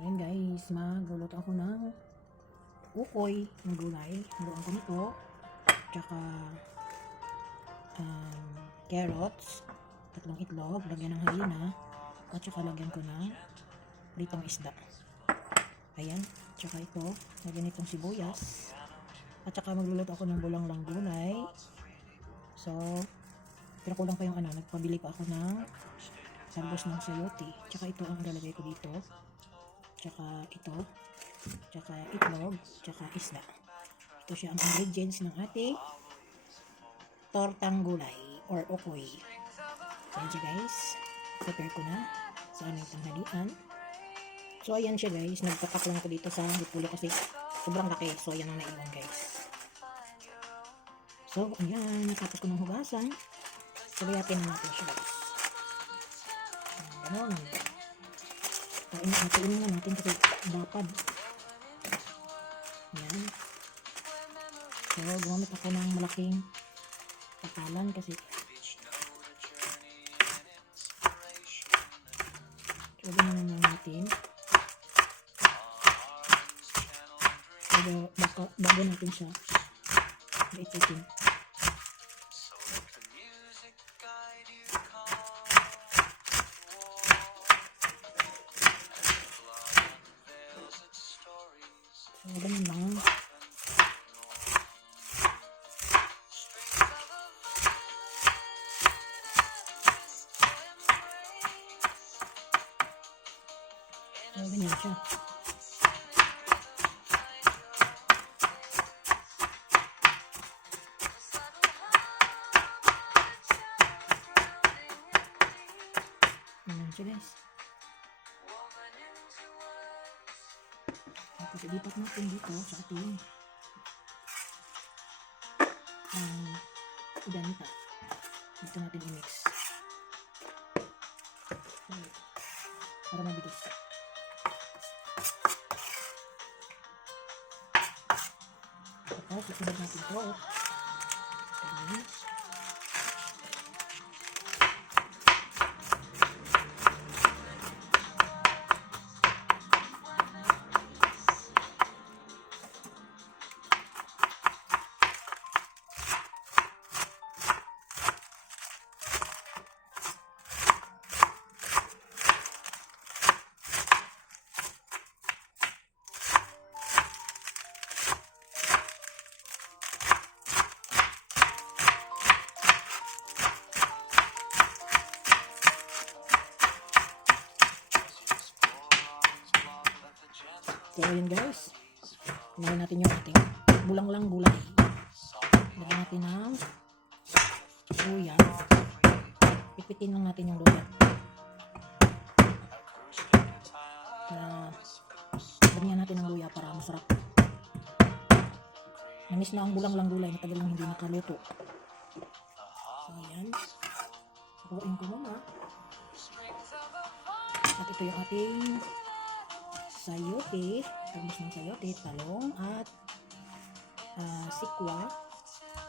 Ayan guys, magluluto ako ng ukoy ng gulay. Haluan ko nito. Tsaka carrots, 3 itlog, lagyan ng harina, at tsaka lagyan ko ng pritong isda. Ayan, tsaka ito, lagyan itong sibuyas. At tsaka magluluto ako ng bulanglang gulay. So, pero kulang pa yung nagpabili pa ako ng talbos ng sayote. Tsaka ito ang ilalagay ko dito. Tsaka ito, tsaka itlog, tsaka isda. Ito siya ang ingredients ng ating tortang gulay or ukoy. Ayan siya guys, prepare ko na sa aming tanghalian. So ayan siya guys, nagtatak lang ako dito sa lipulo kasi sobrang laki. So ayan ang naiwan guys. So ayan, natapos ko ng hugasan. Sabayatin na natin siya guys. Ganon. Natiin na natin kasi dapat. Ayan. So gumamit ako ng malaking pakalan kasi lagyan na natin. Bago natin siya ititin. So ganun lang. So ganyan siya. Ganyan siya guys. Tapos ilipat natin dito sa ating udanita. Dito natin i-mix. So, para mabilis. Tapos isunod natin ito. Okay. So ayan guys, kumain natin yung ating bulanglang gulay. Lagyan natin ng luya. Pipitin lang natin yung luya. Lagyan natin ng luya para masarap. Namiss na ang bulanglang gulay, matagal lang hindi nakaluto. So ayan, kukuin ko muna. At ito yung ating sayote, talbos ng sayote, talong at sikwa.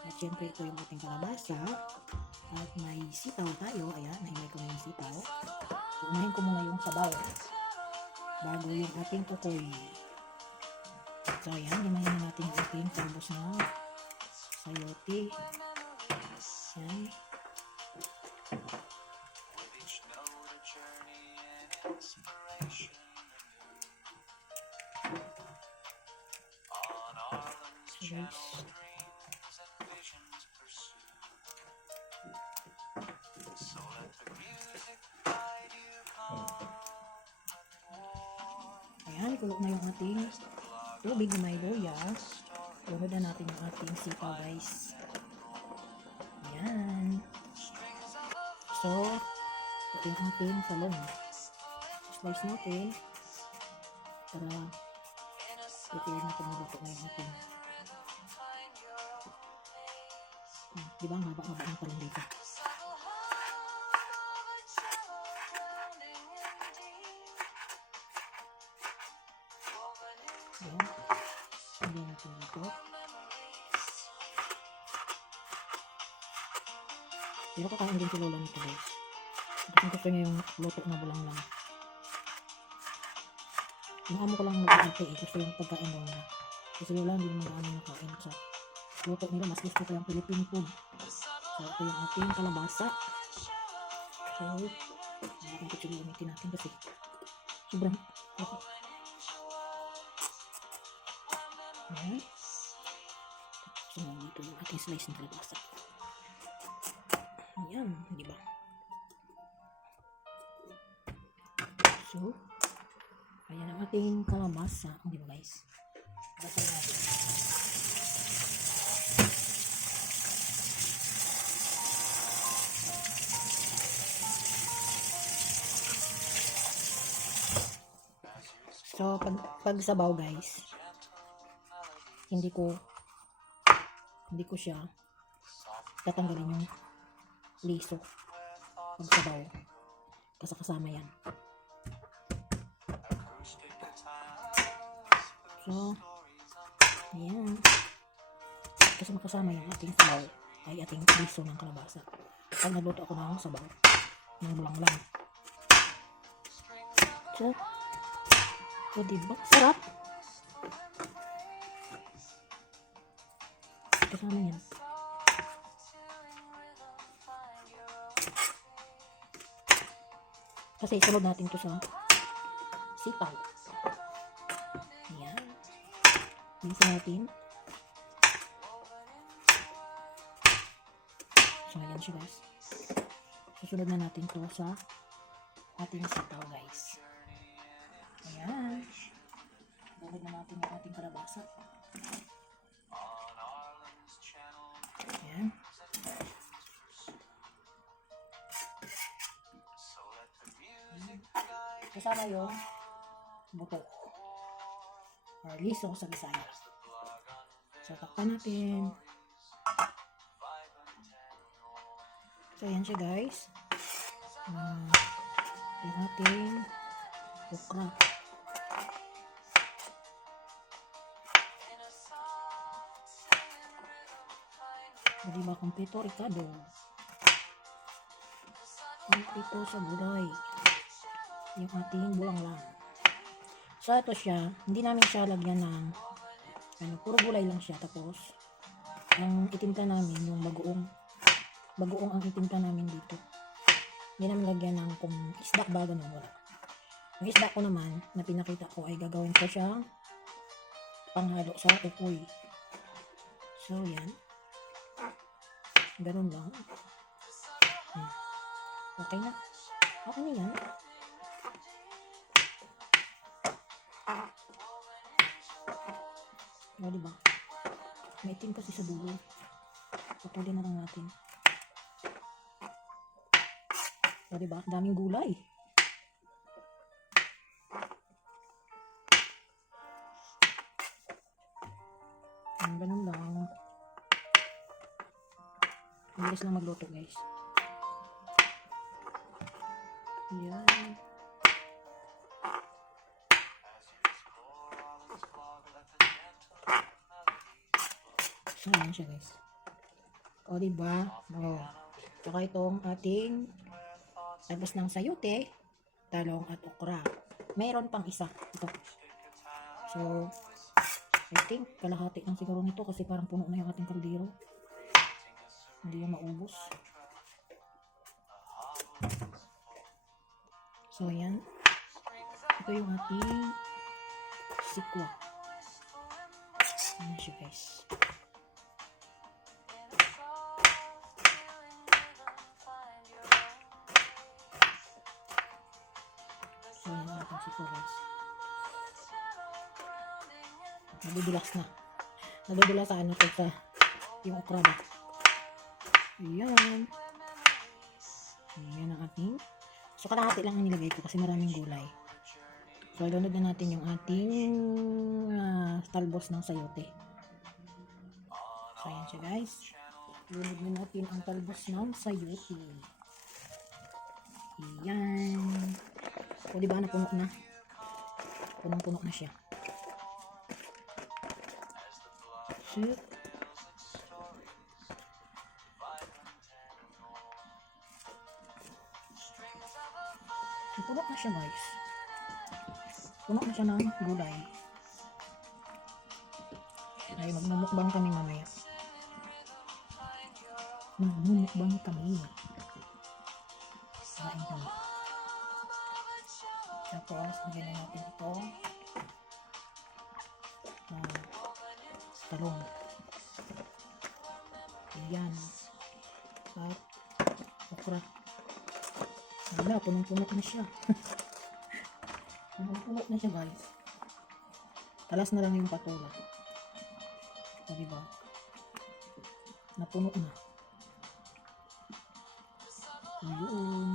At syempre ito yung ating kalabasa. At may sitaw tayo. Ayan, nahimay ko na yung sitaw. So, unahin ko muna yung sabaw bago yung ating ukoy. So ayan, himayin na natin yung ating talbos ng sayote. Ayan. Guys. Ayan, kulok na yung ating tubig na may luya. Tuhod na natin yung ating sitaw guys. Ayan. So, ito yung ating salong. Slice natin para prepare natin maluto na yung ating diba ang haba-haba ng talong dito. Ayan. Lagyan natin dito. Pero kakain din si Lola nito guys. Gusto niya yung luto na bulang lang. Yung amo ko lang nag-arte eh. Gusto yung pagkain nila. Kasi wala, hindi naman gaano nakain sa luto nila. Mas gusto ko yung Philippine food. So, ito yung ating kalabasa. So, natin ito gamitin natin kasi sobrang okay. Ayan. So, dito yung ating slice ng kalabasa. Ayan, di ba? So, ayan ang ating kalabasa. Di ba guys? Basa natin. So, pag sabaw guys, hindi ko siya tatanggalin yung liso pag sabaw. Kasi kasama yan. So, ayan. Kasi makasama yung ating sabaw ay ating liso ng kalabasa. Pag nagluto ako ng sabaw, ng bulang lang. So, diba? Sarap. Kasama yan. Kasi isunod natin to sa sitaw. Ayan. Bisa natin. So, ayan siya guys. Susunod na natin to sa ating sitaw guys. Ayan. Balik na natin yung ating kalabasa. Ayan. Kasama yung buto or liso sa Bisaya. So, takpan natin. So, ayan siya guys. Yung ating okra. Diba, kompleto ricado. Kompleto sa gulay. Yung ating bulang lang. So, ito siya. Hindi namin siya lagyan ng puro gulay lang siya. Tapos, ang itinta namin, yung bagoong ang itinta namin dito. Hindi namin lagyan ng kung isda ba, ganun, wala. Yung isda ko naman, na pinakita ko, ay gagawin ko siyang panghalo sa ukoy. So, yan. Ganun lang. Okay na. Okay na yan. O, diba? May itim kasi sa dulo. Putulin na lang natin. O, diba? Daming gulay. Ganun lang. Mabilis lang magluto guys. Ayan. So, ayan siya guys. O, diba? O. Saka itong ating talbos ng sayote, talong at okra. Mayroon pang isa. Ito. So, I think kalahati lang siguro nito kasi parang puno na yung ating kaldero. Hindi yung maubos. So, ayan. Ito yung ating sikwa. Ayan siya guys. So, ayan ang ating sikwa guys. Nadudulas na. Nadudulas sa ano sa yung okra ba. Ayan. Ayan ang ating. So, kalahati lang ang nilagay ko kasi maraming gulay. So, ilunod na natin yung ating talbos ng sayote. So, ayan siya guys. Ilunod na natin ang talbos ng sayote. Ayan. O, diba napuno na? Punong-puno na siya. So, puno na siya guys. So, Puno na siya ng gulay. Ay, magmumukbang kami mamaya. Magmumukbang kami. Kain kami. Tapos, lagyan na natin ito na talong. Ayan. At okra. Wala, punong-puno na siya. Punong-puno na siya, guys. Talas na lang yung patula. O, diba? Napuno na. Ayun.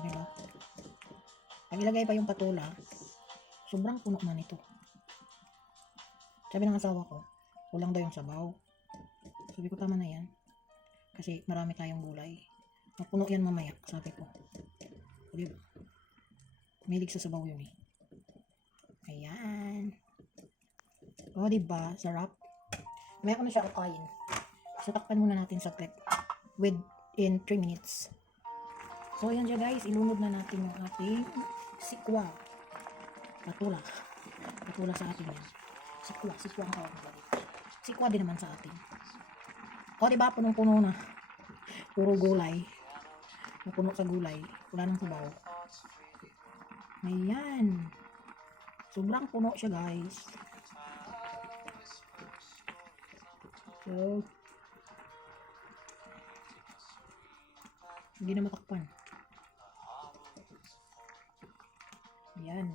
Diba? Pag ilagay pa yung patula, sobrang puno na nito. Sabi ng asawa ko, kulang daw yung sabaw. Sabi ko, tama na yan. Kasi marami tayong gulay. Mapuno yan mamaya, sabi ko. Diba? Mahilig sa sabaw yun eh. Ayan. O, diba? Sarap. Mamaya ko na siya akayin. So, takpan muna natin saglit. Within 3 minutes. So, ayan siya guys. Ilunod na natin yung ating sikwa. Patula. Patula sa atin yan. Sikwa ang tawag nila. Sikwa din naman sa atin. O, diba? Punong-puno na. Puro gulay. Napuno sa gulay. Wala nang sabaw. Ayan. Sobrang puno siya guys. So, hindi na matakpan. Ayan.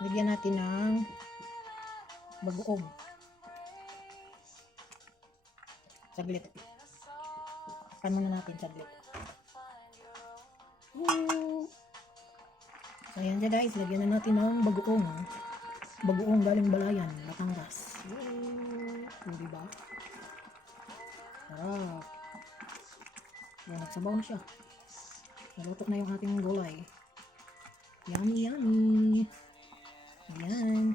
Lagyan natin ng bagoong. Saglit. Takpan muna natin saglit. Woo! So, ayan siya guys. Lagyan na natin ng bagoong. Bagoong galing Balayan, Batangas. Woo! Diba? Sarap. Ayan, nagsabaw na siya. Naluto na yung ating gulay. Yummy, yummy. Ayan.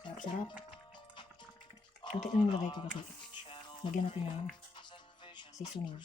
Sarap-sarap. Kunti na yung lagay ko kasi. Lagyan natin ng seasoning.